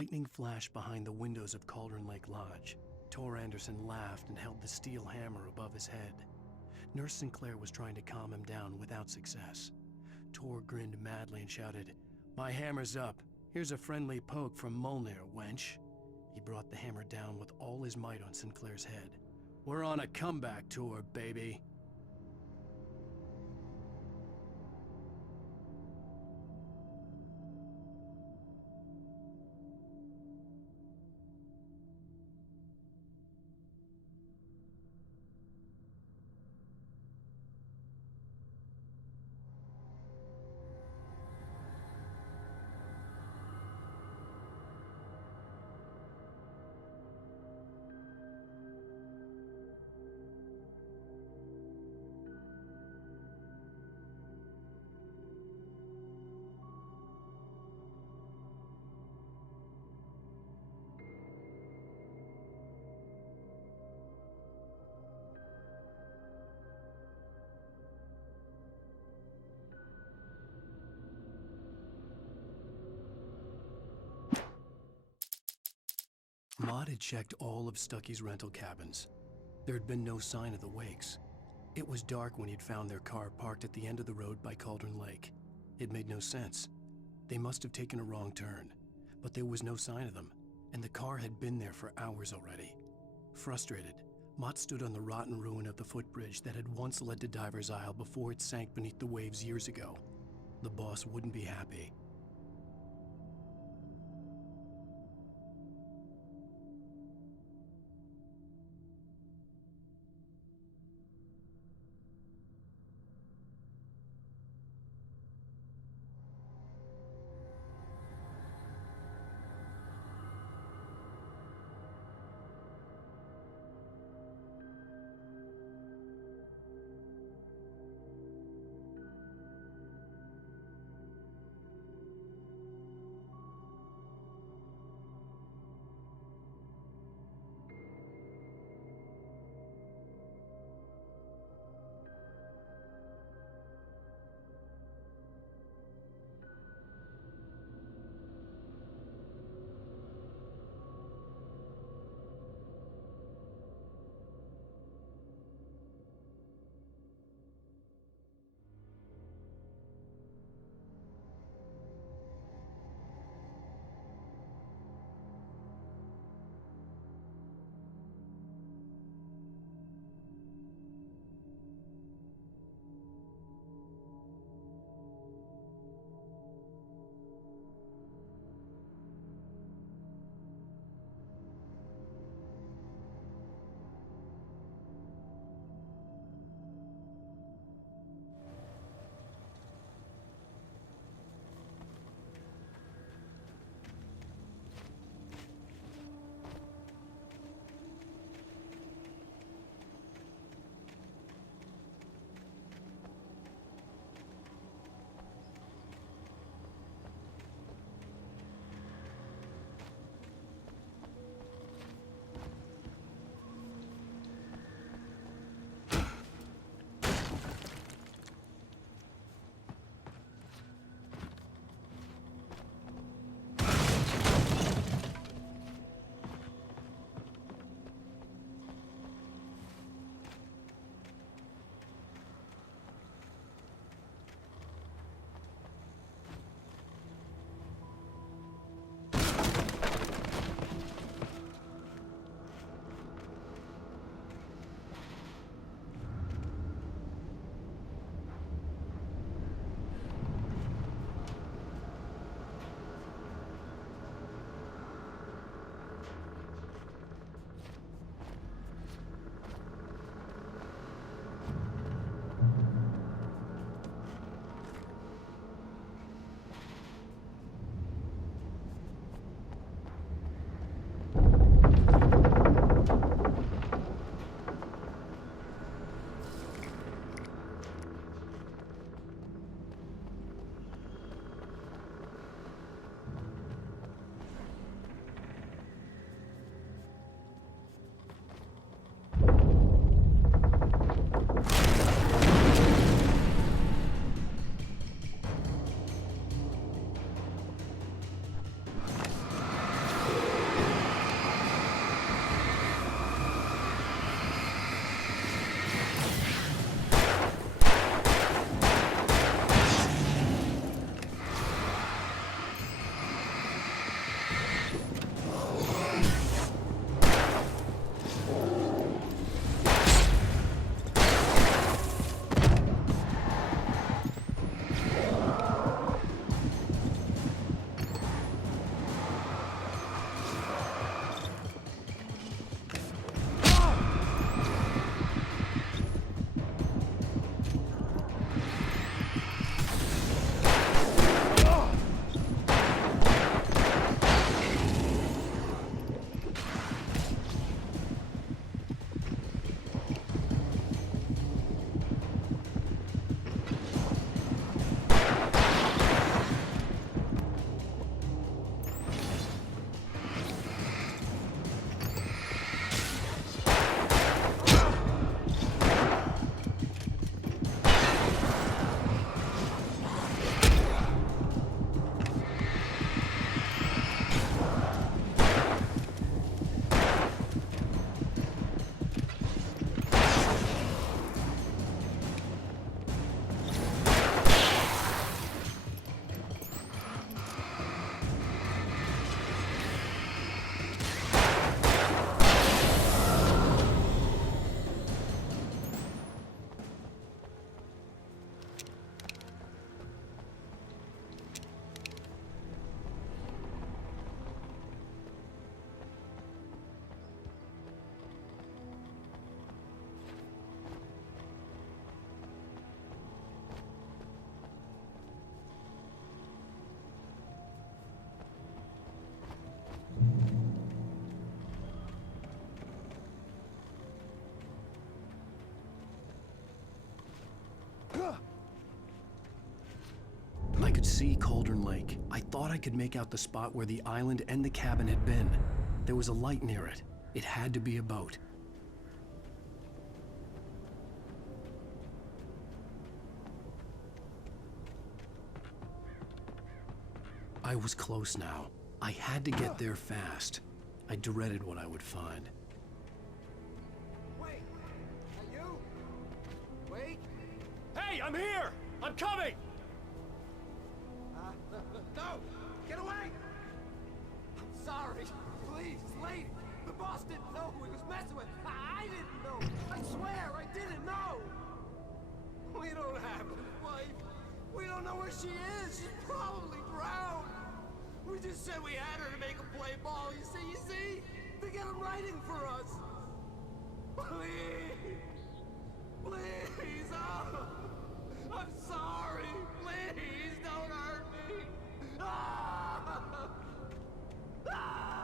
Lightning flashed behind the windows of Cauldron Lake Lodge. Tor Anderson laughed and held the steel hammer above his head. Nurse Sinclair was trying to calm him down without success. Tor grinned madly and shouted, "My hammer's up. Here's a friendly poke from Molnir, wench." He brought the hammer down with all his might on Sinclair's head. "We're on a comeback tour, baby." Maud had checked all of Stucky's rental cabins. There had been no sign of the Wakes. It was dark when he'd found their car parked at the end of the road by Cauldron Lake. It made no sense. They must have taken a wrong turn, but there was no sign of them, and the car had been there for hours already. Frustrated, Mott stood on the rotten ruin of the footbridge that had once led to Diver's Isle before it sank beneath the waves years ago. The boss wouldn't be happy. could see Cauldron Lake. I thought I could make out the spot where the island and the cabin had been. There was a light near it. It had to be a boat. I was close now. I had to get there fast. I dreaded what I would find. Wait! Are you? Wait! Hey, I'm here! I'm coming! No! Get away! I'm sorry. Please, lady. The boss didn't know who he was messing with. I didn't know. I swear, I didn't know. We don't have a wife. We don't know where she is. She's probably drowned. We just said we had her to make him play ball. You see? To get him writing for us. Please. Please. Oh. I'm sorry. Please don't hurt me. Ah! Ah!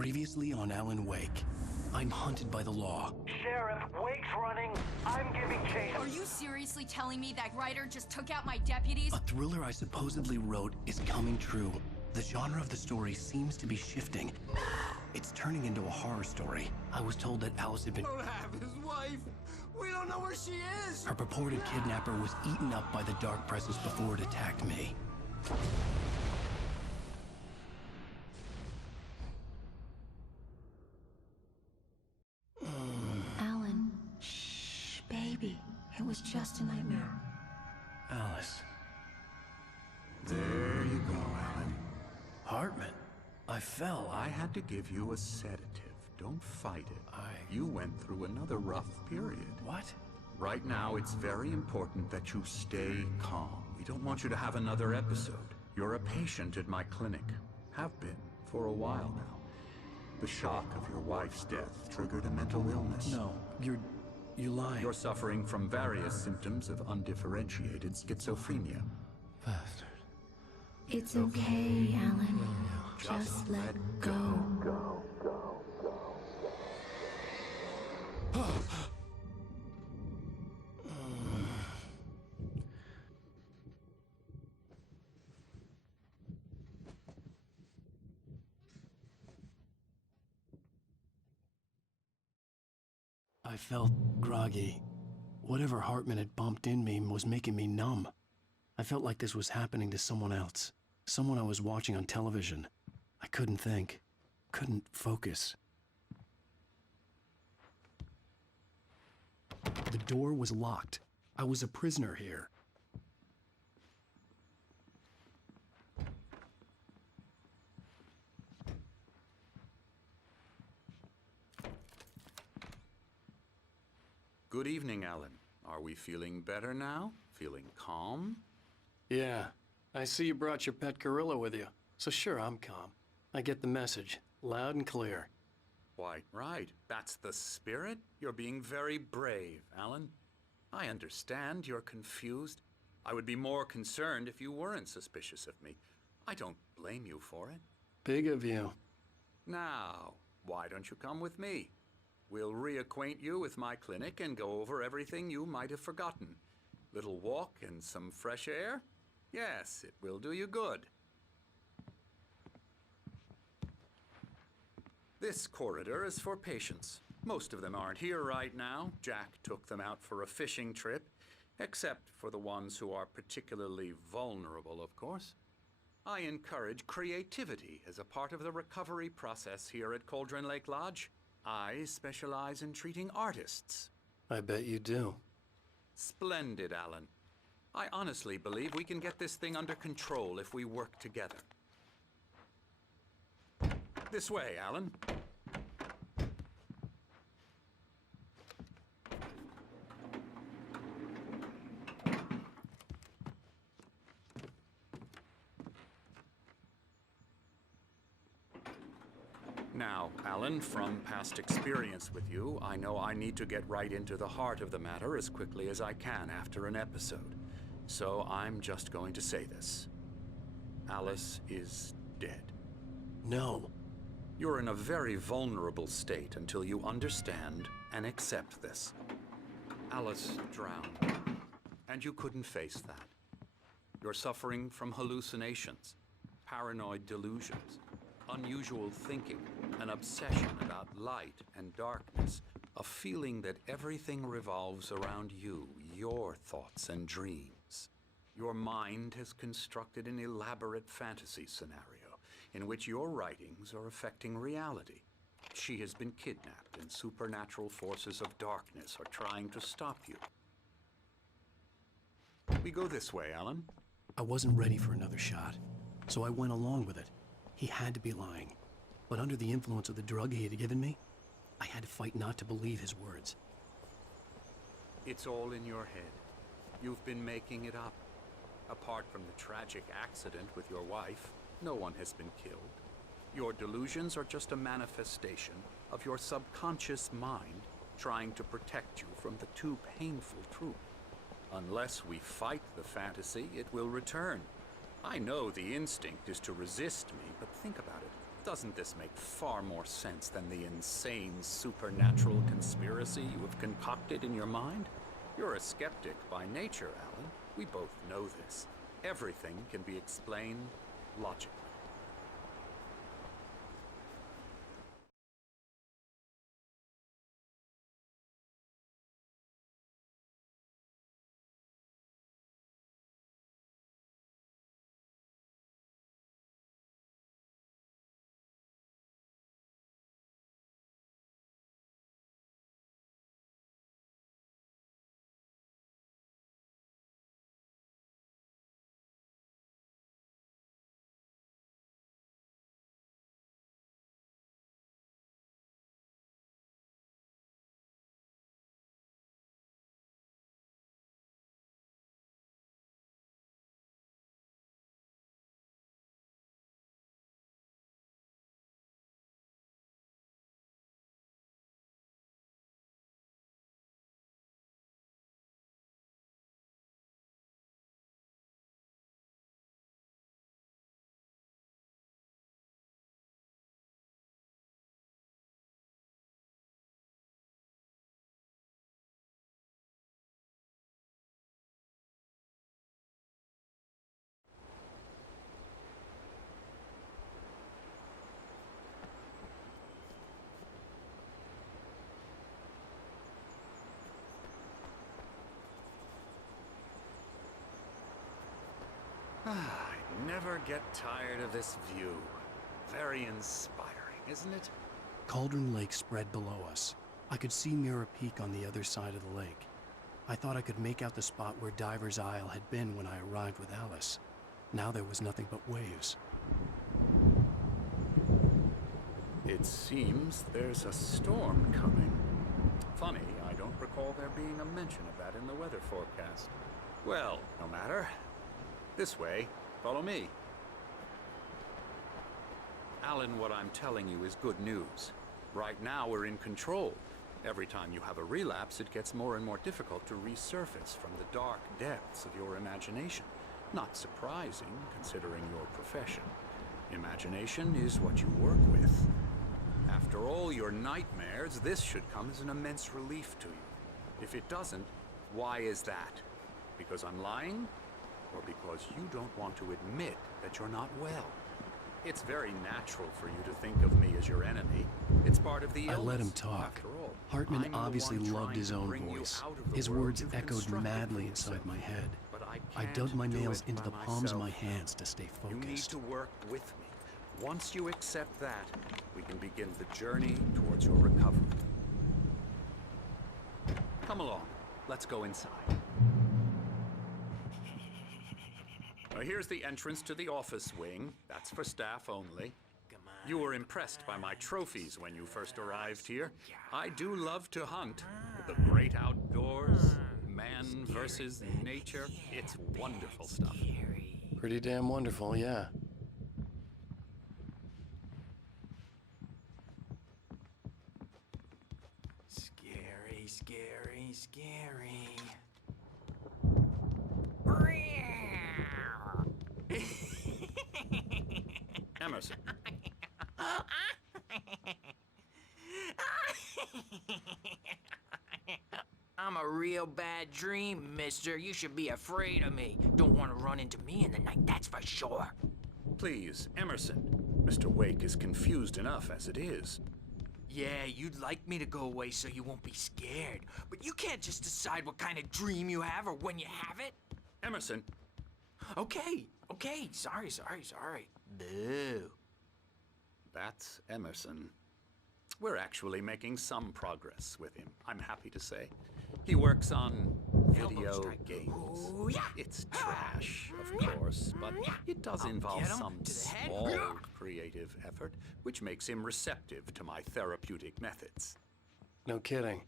Previously on Alan Wake. I'm hunted by the law. Sheriff, Wake's running. I'm giving chase. Are you seriously telling me that writer just took out my deputies? A thriller I supposedly wrote is coming true. The genre of the story seems to be shifting. It's turning into a horror story. I was told that Alice had been... We don't have his wife. We don't know where she is. Her purported kidnapper was eaten up by the dark presence before it attacked me. Alan, shh, baby. It was just a nightmare. Alice. There you go, Alan. Hartman. I fell. I had to give you a sedative. Don't fight it. You went through another rough period. What? Right now, it's very important that you stay calm. We don't want you to have another episode. You're a patient at my clinic. Have been for a while now. The shock of your wife's death triggered a mental illness. No, you're lying. You're suffering from various symptoms of undifferentiated schizophrenia. Bastard. It's okay, Alan. Just let go. I felt groggy. Whatever Hartman had bumped in me was making me numb. I felt like this was happening to someone else. Someone I was watching on television. I couldn't think. Couldn't focus. The door was locked. I was a prisoner here. Good evening, Alan. Are we feeling better now? Feeling calm? Yeah. I see you brought your pet gorilla with you. So sure, I'm calm. I get the message. Loud and clear. Quite right. That's the spirit. You're being very brave, Alan. I understand you're confused. I would be more concerned if you weren't suspicious of me. I don't blame you for it. Big of you. Now, why don't you come with me? We'll reacquaint you with my clinic and go over everything you might have forgotten. Little walk and some fresh air? Yes, it will do you good. This corridor is for patients. Most of them aren't here right now. Jack took them out for a fishing trip, except for the ones who are particularly vulnerable, of course. I encourage creativity as a part of the recovery process here at Cauldron Lake Lodge. I specialize in treating artists. I bet you do. Splendid, Alan. I honestly believe we can get this thing under control if we work together. This way, Alan. Now, Alan, from past experience with you, I know I need to get right into the heart of the matter as quickly as I can after an episode. So I'm just going to say this. Alice is dead. No. You're in a very vulnerable state until you understand and accept this. Alice drowned, and you couldn't face that. You're suffering from hallucinations, paranoid delusions, unusual thinking, an obsession about light and darkness, a feeling that everything revolves around you, your thoughts and dreams. Your mind has constructed an elaborate fantasy scenario in which your writings are affecting reality. She has been kidnapped, and supernatural forces of darkness are trying to stop you. We go this way, Alan. I wasn't ready for another shot, so I went along with it. He had to be lying. But under the influence of the drug he had given me, I had to fight not to believe his words. It's all in your head. You've been making it up. Apart from the tragic accident with your wife, no one has been killed. Your delusions are just a manifestation of your subconscious mind trying to protect you from the too painful truth. Unless we fight the fantasy, it will return. I know the instinct is to resist me, but think about it. Doesn't this make far more sense than the insane supernatural conspiracy you have concocted in your mind? You're a skeptic by nature, Alan. We both know this. Everything can be explained logically. I never get tired of this view. Very inspiring, isn't it? Cauldron Lake spread below us. I could see Mirror Peak on the other side of the lake. I thought I could make out the spot where Diver's Isle had been when I arrived with Alice. Now there was nothing but waves. It seems there's a storm coming. Funny, I don't recall there being a mention of that in the weather forecast. Well, no matter. This way. Follow me. Alan, what I'm telling you is good news. Right now, we're in control. Every time you have a relapse, it gets more and more difficult to resurface from the dark depths of your imagination. Not surprising, considering your profession. Imagination is what you work with. After all your nightmares, this should come as an immense relief to you. If it doesn't, why is that? Because I'm lying? Or because you don't want to admit that you're not well? It's very natural for you to think of me as your enemy. It's part of the illness. I let him talk. After all, Hartman I'm the obviously one loved trying his to own bring you voice. out of the His world words you've echoed constructed madly for inside yourself. my head. But I can't dug my do nails it into by the palms of my myself. hands to stay You need focused. to work with me. Once you accept that, we can begin the journey towards your recovery. Come along. Let's go inside. Here's the entrance to the office wing. That's for staff only. You were impressed by my trophies when you first arrived here. I do love to hunt. The great outdoors, man versus nature. It's wonderful stuff. Pretty damn wonderful, yeah. Scary, scary, scary. Emerson. I'm a real bad dream, mister. You should be afraid of me. Don't want to run into me in the night, that's for sure. Please, Emerson. Mr. Wake is confused enough as it is. Yeah, you'd like me to go away so you won't be scared. But you can't just decide what kind of dream you have or when you have it. Emerson. Okay. Sorry. Boo. That's Emerson. We're actually making some progress with him, I'm happy to say. He works on video strike. games. Ooh, yeah. It's trash, of course, but it does involve get him some to the head. small creative effort, which makes him receptive to my therapeutic methods. No kidding.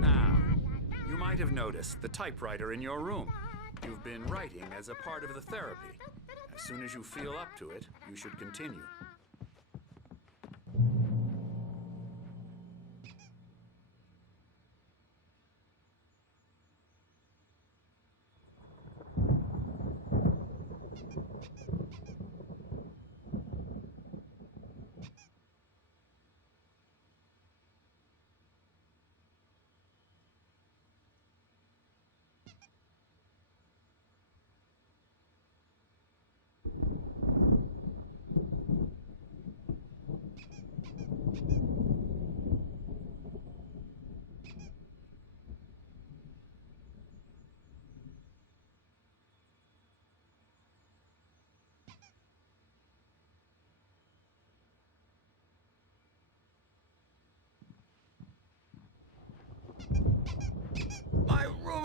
Now, you might have noticed the typewriter in your room. You've been writing as a part of the therapy. As soon as you feel up to it, you should continue.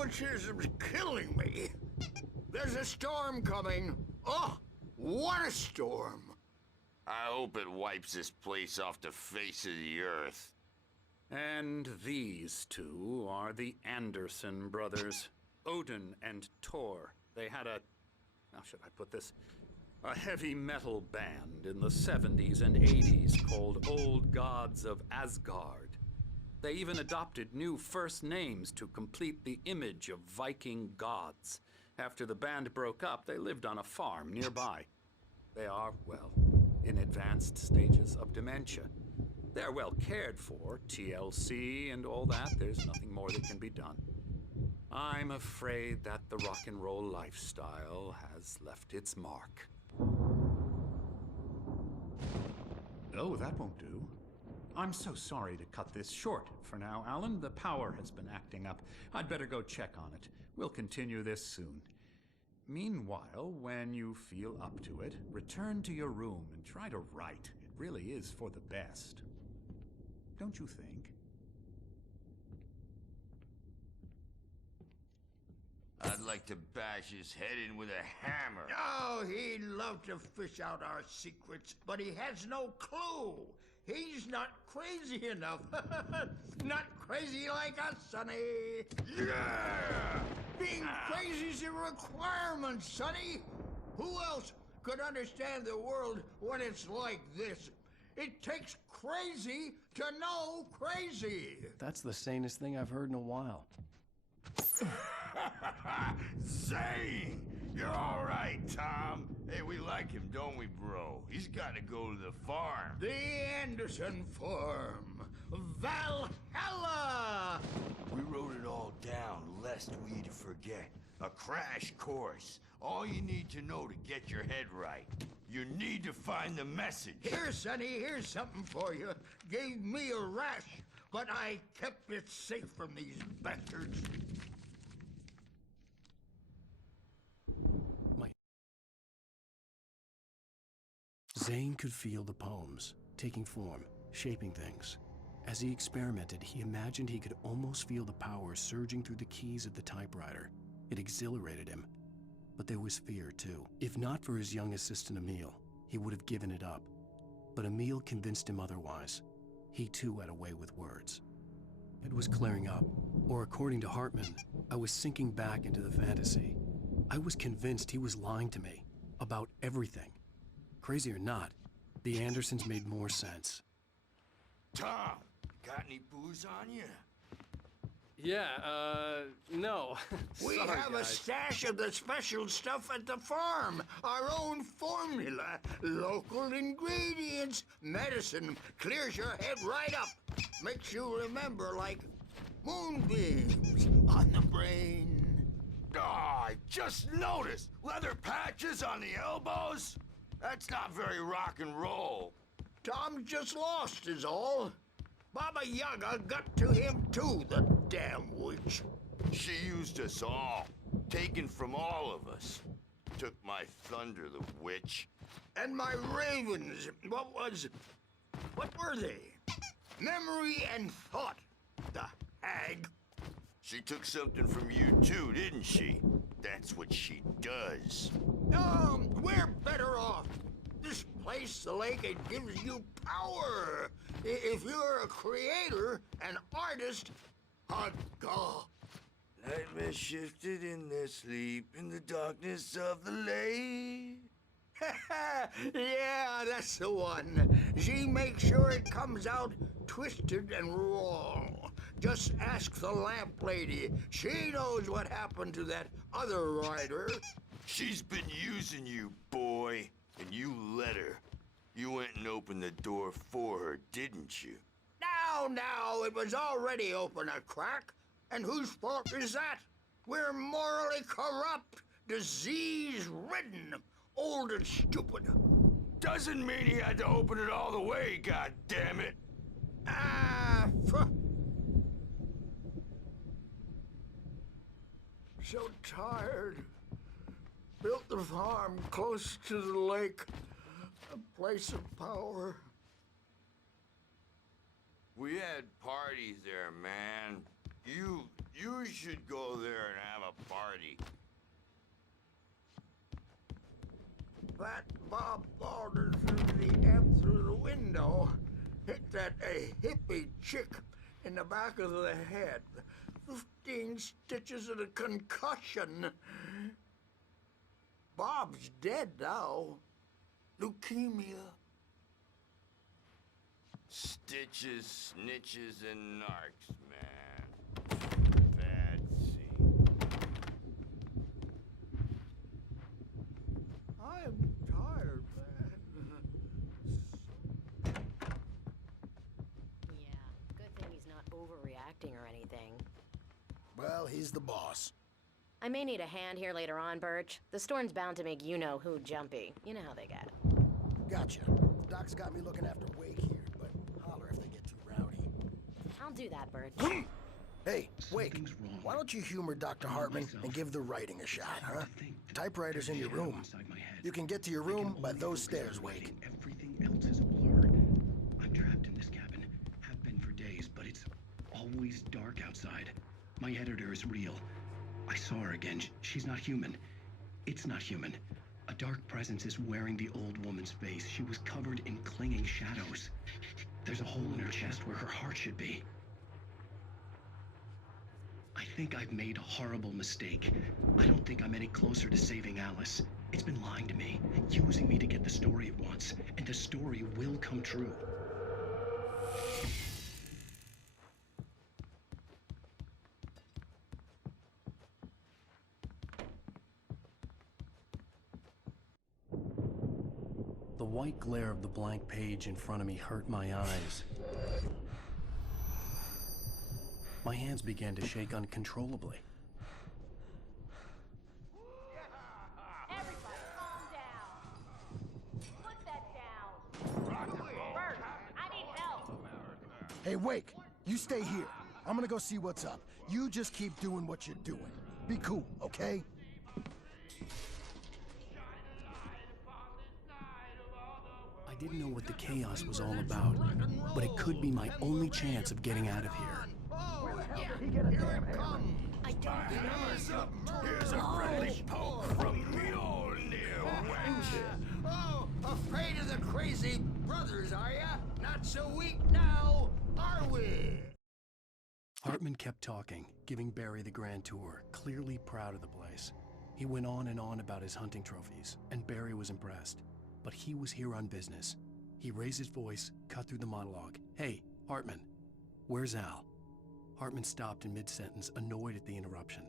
rheumatism's killing me. There's a storm coming. Oh, what a storm. I hope it wipes this place off the face of the earth. And these two are the Anderson brothers, Odin and Tor. They had a, how should I put this? A heavy metal band in the 70s and 80s called Old Gods of Asgard. They even adopted new first names to complete the image of Viking gods. After the band broke up, they lived on a farm nearby. They are, well, in advanced stages of dementia. They're well cared for, TLC and all that. There's nothing more that can be done. I'm afraid that the rock and roll lifestyle has left its mark. Oh, that won't do. I'm so sorry to cut this short for now, Alan. The power has been acting up. I'd better go check on it. We'll continue this soon. Meanwhile, when you feel up to it, return to your room and try to write. It really is for the best. Don't you think? I'd like to bash his head in with a hammer. Oh, he'd love to fish out our secrets, but he has no clue. He's not crazy enough. Not crazy like us, Sonny. Yeah! Being crazy's a requirement, Sonny. Who else could understand the world when it's like this? It takes crazy to know crazy. That's the sanest thing I've heard in a while. Zane! You're all right, Tom. Hey, we like him, don't we, bro? He's got to go to the farm. The Anderson Farm. Valhalla! We wrote it all down, lest we forget. A crash course. All you need to know to get your head right. You need to find the message. Here, Sonny, here's something for you. Gave me a rash, but I kept it safe from these bastards. Zane could feel the poems, taking form, shaping things. As he experimented, he imagined he could almost feel the power surging through the keys of the typewriter. It exhilarated him. But there was fear, too. If not for his young assistant Emil, he would have given it up. But Emil convinced him otherwise. He too had a way with words. It was clearing up, or according to Hartman, I was sinking back into the fantasy. I was convinced he was lying to me about everything. Crazy or not, the Andersons made more sense. Tom, got any booze on you? Yeah, no. We Sorry, have a guys. stash of the special stuff at the farm. Our own formula. Local ingredients. Medicine. Clears your head right up. Makes you remember like moonbeams on the brain. Oh, I just noticed. Leather patches on the elbows? That's not very rock and roll. Tom just lost is all. Baba Yaga got to him too, the damn witch. She used us all. Taken from all of us. Took my thunder, the witch. And my ravens, what were they? Memory and thought, the hag. She took something from you too, didn't she? That's what she does. We're better off. This place, the lake, it gives you power. If you're a creator, an artist, a god. Nightmare shifted in their sleep in the darkness of the lake. Yeah, that's the one. She makes sure it comes out twisted and wrong. Just ask the lamp lady. She knows what happened to that other rider. She's been using you, boy, and you let her. You went and opened the door for her, didn't you? Now, it was already open a crack. And whose fault is that? We're morally corrupt, disease-ridden, old and stupid. Doesn't mean he had to open it all the way, goddammit. So tired. Built the farm close to the lake. A place of power. We had parties there, man. You You should go there and have a party. That Bob Balder through the window hit that hippie chick in the back of the head. 15 stitches and a concussion. Bob's dead now. Leukemia. Stitches, snitches, and narcs, man. Bad scene. I'm tired, man. Yeah, good thing he's not overreacting or anything. Well, he's the boss. I may need a hand here later on, Birch. The storm's bound to make you-know-who jumpy. You know how they get. Gotcha. Doc's got me looking after Wake here, but holler if they get too rowdy. I'll do that, Birch. Hey, Wake, why don't you humor Dr. Hartman and give the writing a shot, huh? Typewriter's in your room. You can get to your room by those stairs, Wake. Everything else is a blur. I'm trapped in this cabin. Have been for days, but it's always dark outside. My editor is real. I saw her again. She's not human. It's not human. A dark presence is wearing the old woman's face. She was covered in clinging shadows. There's a hole in her chest where her heart should be. I think I've made a horrible mistake. I don't think I'm any closer to saving Alice. It's been lying to me, using me to get the story it wants, and the story will come true. The white glare of the blank page in front of me hurt my eyes. My hands began to shake uncontrollably. Everybody, calm down. Put that down. Bert, I need help. Hey, Wake, you stay here. I'm gonna go see what's up. You just keep doing what you're doing. Be cool, okay? I didn't know what the chaos was all about, but it could be my only chance of getting out of here. I don't Here's a friendly poke from the old near wench. Oh, afraid of the crazy brothers, are ya? Not so weak now, are we? Hartman kept talking, giving Barry the grand tour, clearly proud of the place. He went on and on about his hunting trophies, and Barry was impressed. But he was here on business. He raised his voice, cut through the monologue. Hey, Hartman, where's Al? Hartman stopped in mid-sentence, annoyed at the interruption.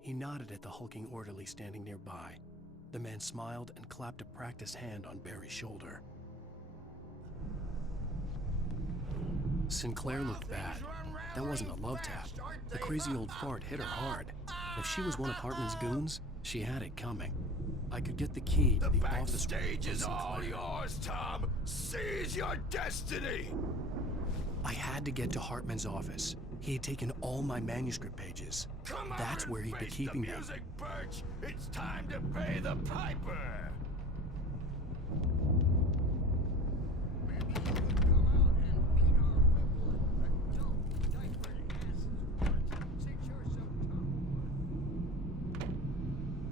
He nodded at the hulking orderly standing nearby. The man smiled and clapped a practiced hand on Barry's shoulder. Sinclair looked bad. That wasn't a love tap. The crazy old fart hit her hard. If she was one of Hartman's goons, she had it coming. I could get the key to the office. The backstage is all yours, Tom. Seize your destiny. I had to get to Hartman's office. He had taken all my manuscript pages. Come on, that's where he'd be keeping them. Music, Birch. It's time to pay the piper.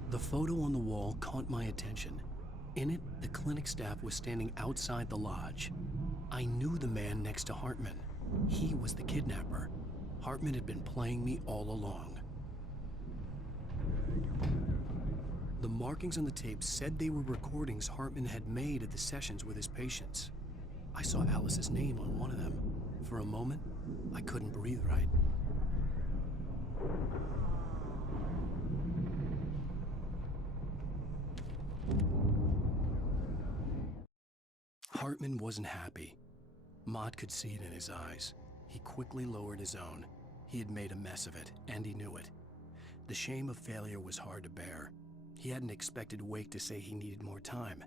The photo on the wall caught my attention. In it, the clinic staff was standing outside the lodge. I knew the man next to Hartman. He was the kidnapper. Hartman had been playing me all along. The markings on the tape said they were recordings Hartman had made at the sessions with his patients. I saw Alice's name on one of them. For a moment, I couldn't breathe right. Hartman wasn't happy. Mott could see it in his eyes. He quickly lowered his own. He had made a mess of it, and he knew it. The shame of failure was hard to bear. He hadn't expected Wake to say he needed more time,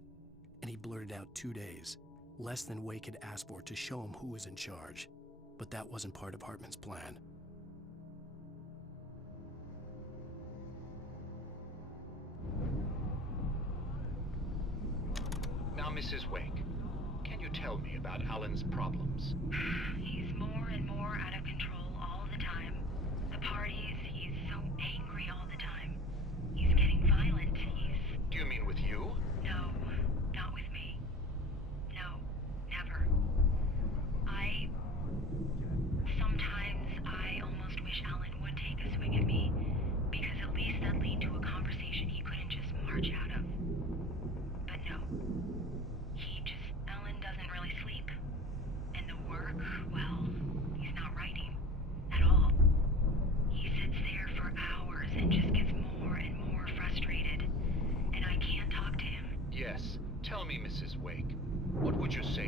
and he blurted out 2 days, less than Wake had asked for to show him who was in charge. But that wasn't part of Hartman's plan. Now, Mrs. Wake, can you tell me about Alan's problems? He's more and more out of control all the time. The parties,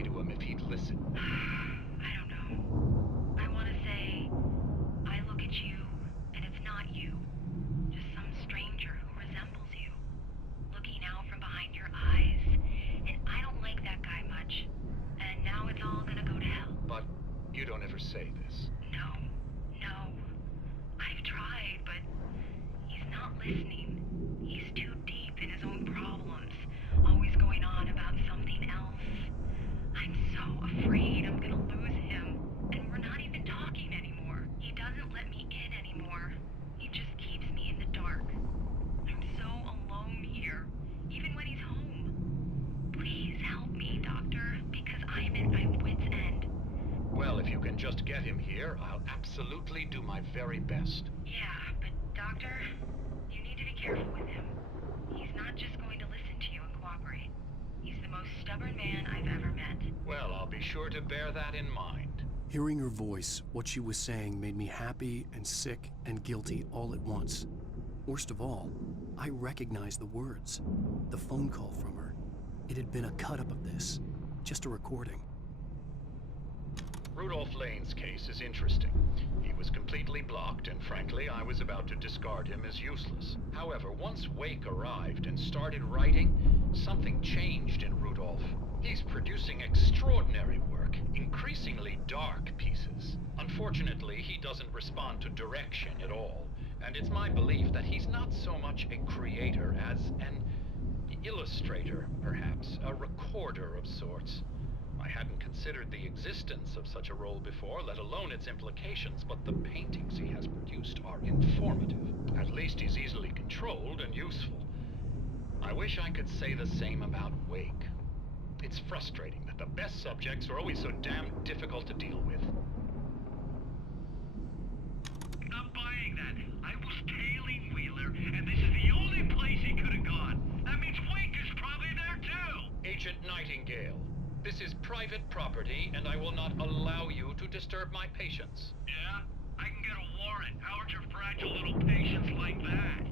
say to him if he'd listen? I don't know. I want to say, I look at you, and it's not you. Just some stranger who resembles you. Looking out from behind your eyes, and I don't like that guy much. And now it's all gonna go to hell. But you don't ever say this. No. I've tried, but he's not listening. He's too deep in his own problems, always going on about something else. I'm so afraid I'm gonna lose him, and we're not even talking anymore. He doesn't let me in anymore. He just keeps me in the dark. I'm so alone here, even when he's home. Please help me, Doctor, because I'm at my wit's end. Well, if you can just get him here, I'll absolutely do my very best. Yeah, but Doctor, you need to be careful with him. He's not just going to listen to you and cooperate. He's the most stubborn man I've ever met. Well, I'll be sure to bear that in mind. Hearing her voice, what she was saying made me happy and sick and guilty all at once. Worst of all, I recognized the words. The phone call from her. It had been a cut-up of this. Just a recording. Rudolph Lane's case is interesting. He was completely blocked, and frankly, I was about to discard him as useless. However, once Wake arrived and started writing, something changed in Rudolph. He's producing extraordinary work, increasingly dark pieces. Unfortunately, he doesn't respond to direction at all, and it's my belief that he's not so much a creator as an illustrator, perhaps, a recorder of sorts. I hadn't considered the existence of such a role before, let alone its implications, but the paintings he has produced are informative. At least he's easily controlled and useful. I wish I could say the same about Wake. It's frustrating that the best subjects are always so damn difficult to deal with. Not buying that. I was tailing Wheeler, and this is the only place he could have gone. That means Wake is probably there too! Agent Nightingale. This is private property, and I will not allow you to disturb my patients. Yeah? I can get a warrant. How'd your fragile little patients like that?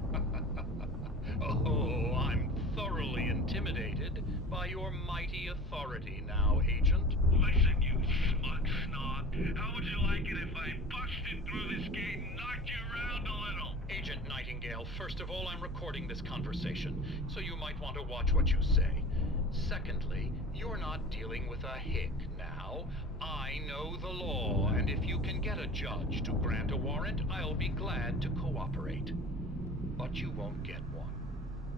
Oh, I'm thoroughly intimidated by your mighty authority now, Agent. Listen, you smug snob. How would you like it if I busted through this gate and knocked you around a little? Agent Nightingale, first of all, I'm recording this conversation, so you might want to watch what you say. Secondly, you're not dealing with a hick now. I know the law, and if you can get a judge to grant a warrant, I'll be glad to cooperate. But you won't get one.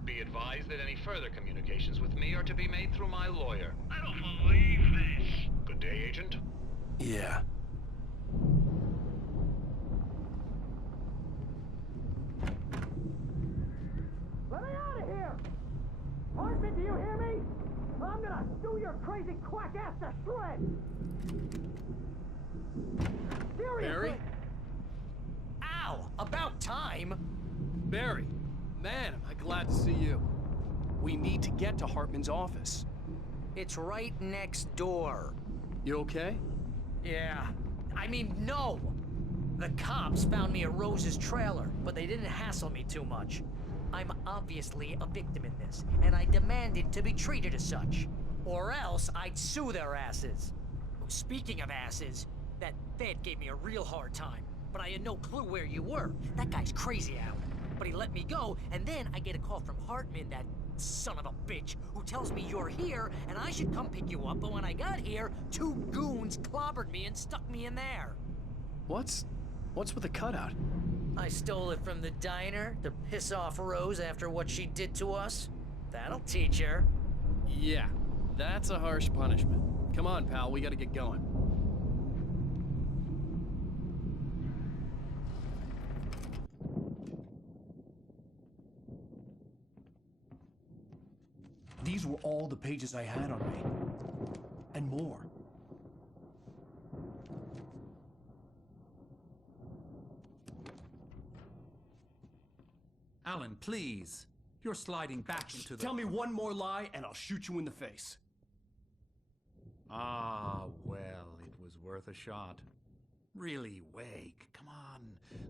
Be advised that any further communications with me are to be made through my lawyer. I don't believe this. Good day, Agent. Yeah. Let me out of here! Hartman, do you hear me? I'm gonna sue your crazy quack ass to shreds! Seriously! Barry? Ow! About time! Barry, man, am I glad to see you. We need to get to Hartman's office. It's right next door. You okay? Yeah. I mean, no! The cops found me at Rose's trailer, but they didn't hassle me too much. I'm obviously a victim in this, and I demanded to be treated as such. Or else I'd sue their asses. Speaking of asses, that Fed gave me a real hard time, but I had no clue where you were. That guy's crazy, Alan. But he let me go, and then I get a call from Hartman, that son of a bitch, who tells me you're here, and I should come pick you up, but when I got here, 2 goons clobbered me and stuck me in there. What's with the cutout? I stole it from the diner to piss off Rose after what she did to us. That'll teach her. Yeah, that's a harsh punishment. Come on, pal, we gotta get going. These were all the pages I had on me. And more. Alan, please. You're sliding back into the... Tell me one more lie and I'll shoot you in the face. Ah, well, it was worth a shot. Really, Wake, come on.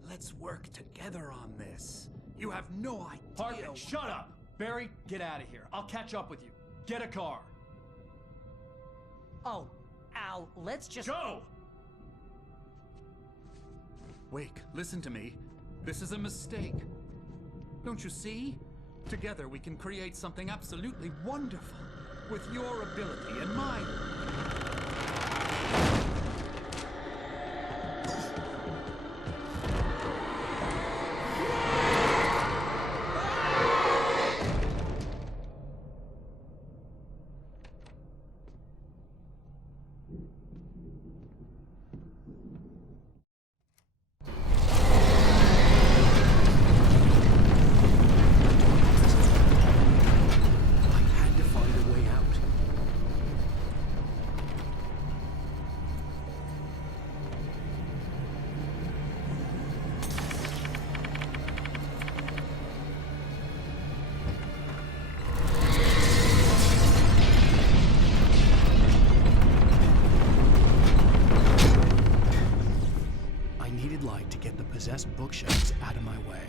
Let's work together on this. You have no idea... Hartman, shut up! Barry, get out of here. I'll catch up with you. Get a car. Oh, Al, let's just... Joe! Wake, listen to me. This is a mistake. Don't you see? Together we can create something absolutely wonderful. With your ability and mine. Light to get the possessed bookshelves out of my way.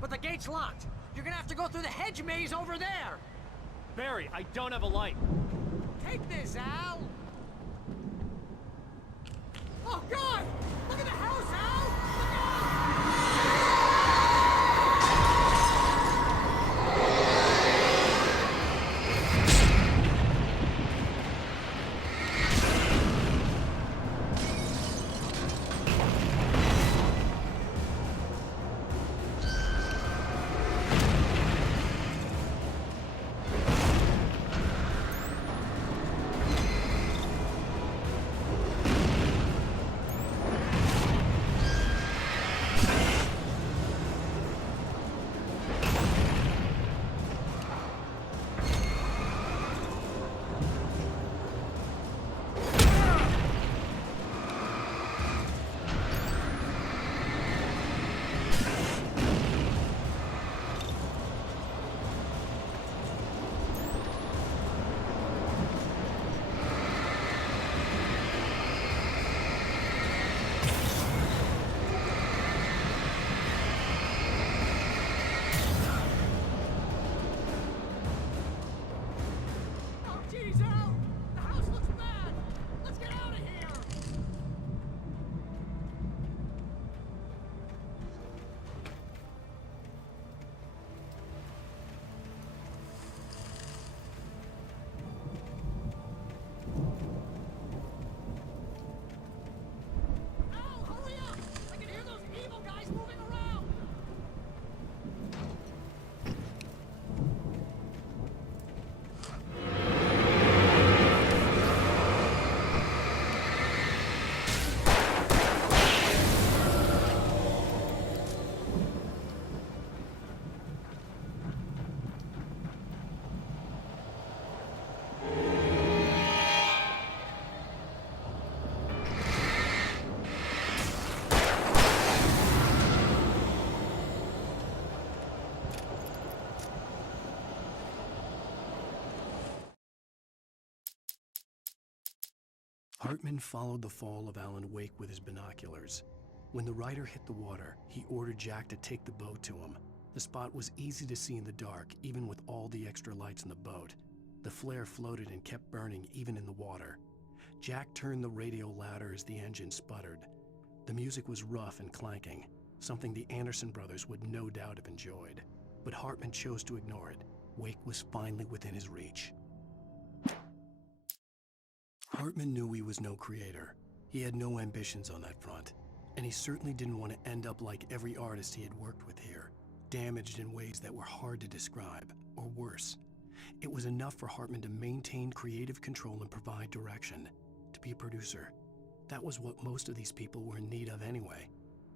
but the gate's locked. You're gonna have to go through the hedge maze over there. Barry, I don't have a light. Take this, Al. Oh, God! Look at the house, Al! Hartman followed the fall of Alan Wake with his binoculars. When the rider hit the water, he ordered Jack to take the boat to him. The spot was easy to see in the dark, even with all the extra lights in the boat. The flare floated and kept burning even in the water. Jack turned the radio louder as the engine sputtered. The music was rough and clanking, something the Anderson brothers would no doubt have enjoyed. But Hartman chose to ignore it. Wake was finally within his reach. Hartman knew he was no creator. He had no ambitions on that front, and he certainly didn't want to end up like every artist he had worked with here, damaged in ways that were hard to describe, or worse. It was enough for Hartman to maintain creative control and provide direction, to be a producer. That was what most of these people were in need of anyway.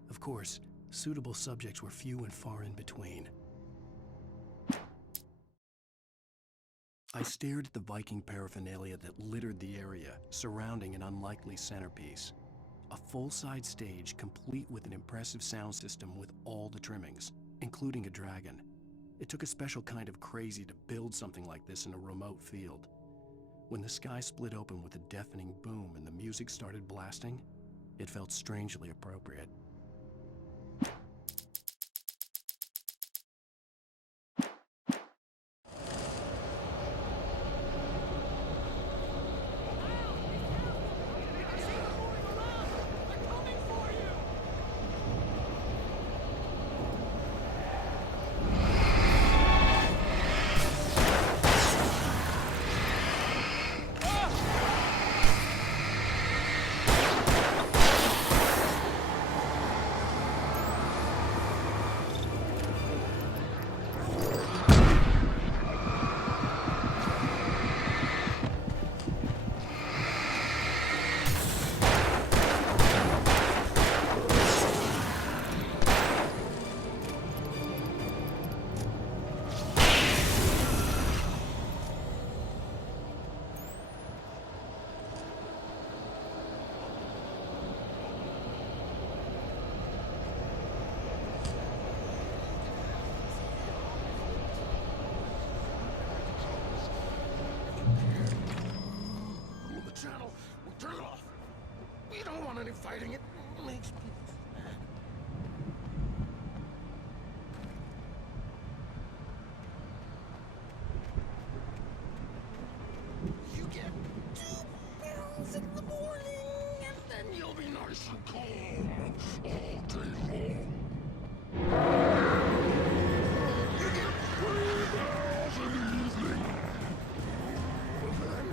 Of course, suitable subjects were few and far in between. I stared at the Viking paraphernalia that littered the area, surrounding an unlikely centerpiece. A full-size stage complete with an impressive sound system with all the trimmings, including a dragon. It took a special kind of crazy to build something like this in a remote field. When the sky split open with a deafening boom and the music started blasting, it felt strangely appropriate. Channel. We'll turn it off. We don't want any fighting. It makes me mad. You get 2 pounds in the morning, and then you'll be nice and calm all day long. You get 3 pounds in the evening. And then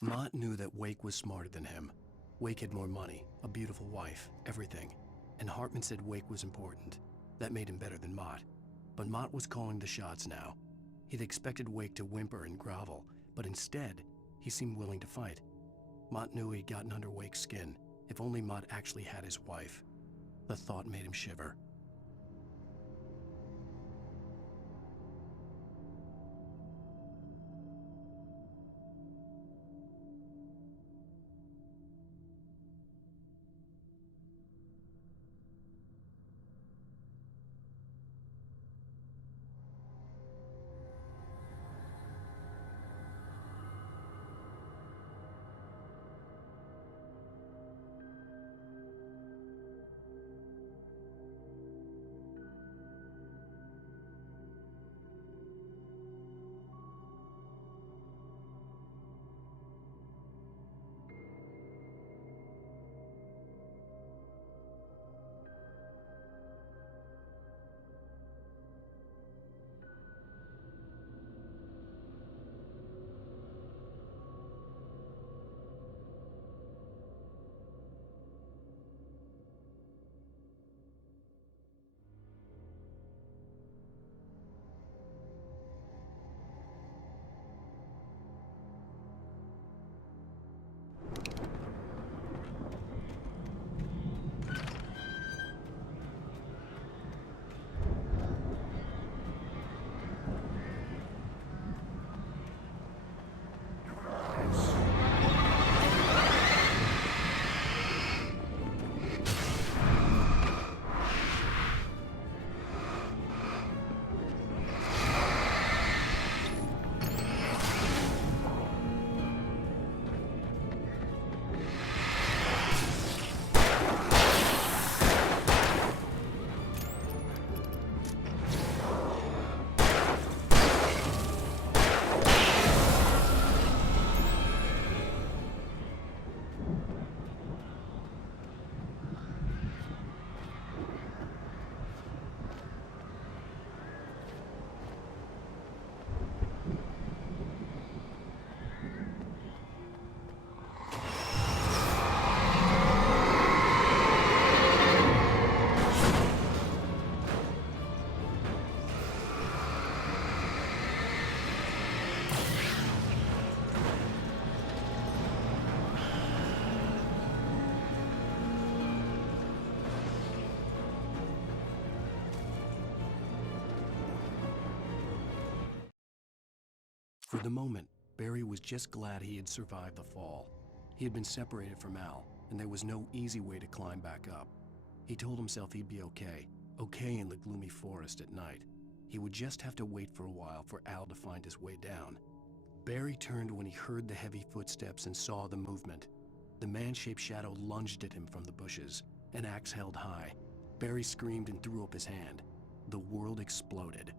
Mott knew that Wake was smarter than him. Wake had more money, a beautiful wife, everything. And Hartman said Wake was important. That made him better than Mott. But Mott was calling the shots now. He'd expected Wake to whimper and grovel, but instead, he seemed willing to fight. Mott knew he'd gotten under Wake's skin. If only Mott actually had his wife. The thought made him shiver. For the moment, Barry was just glad he had survived the fall. He had been separated from Al, and there was no easy way to climb back up. He told himself he'd be okay in the gloomy forest at night. He would just have to wait for a while for Al to find his way down. Barry turned when he heard the heavy footsteps and saw the movement. The man-shaped shadow lunged at him from the bushes, an axe held high. Barry screamed and threw up his hand. The world exploded.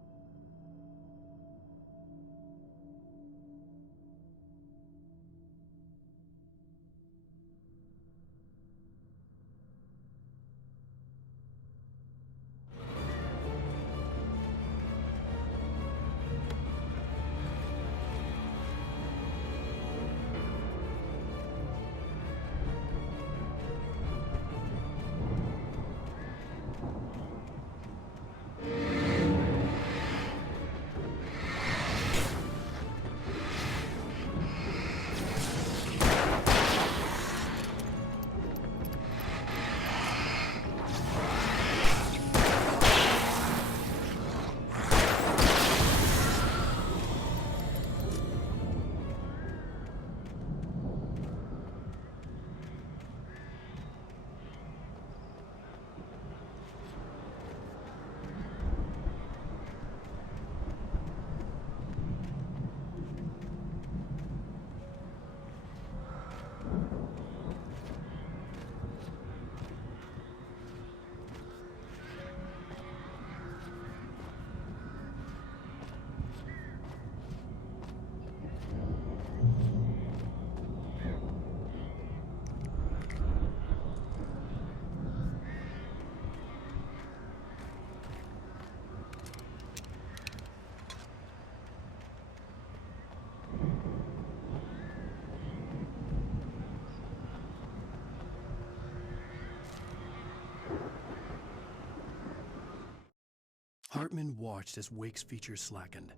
Hartman watched as Wake's features slackened.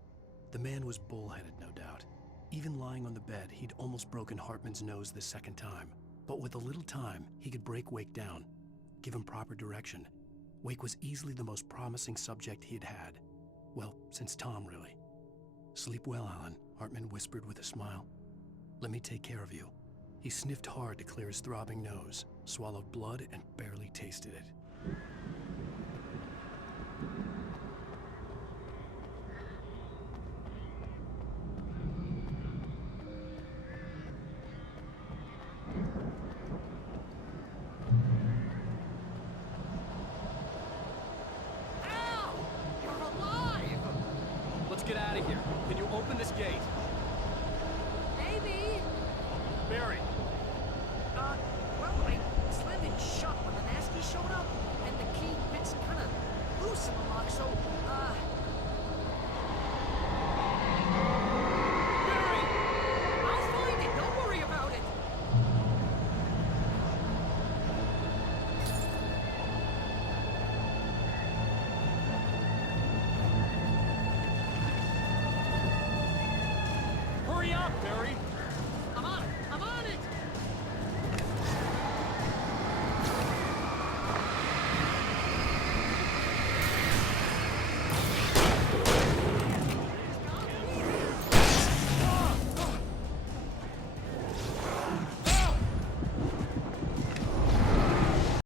The man was bullheaded, no doubt. Even lying on the bed, he'd almost broken Hartman's nose the second time. But with a little time, he could break Wake down, give him proper direction. Wake was easily the most promising subject he had had. Well, since Tom, really. Sleep well, Alan, Hartman whispered with a smile. Let me take care of you. He sniffed hard to clear his throbbing nose, swallowed blood, and barely tasted it. Ow! You're alive! Let's get out of here. Can you open this gate? Maybe. Barry! Well, I slammed it shut when the Nasty showed up, and the key fits kind of loose in the lock, so, Barry! I'll find it. Don't worry about it. Hurry up, Barry!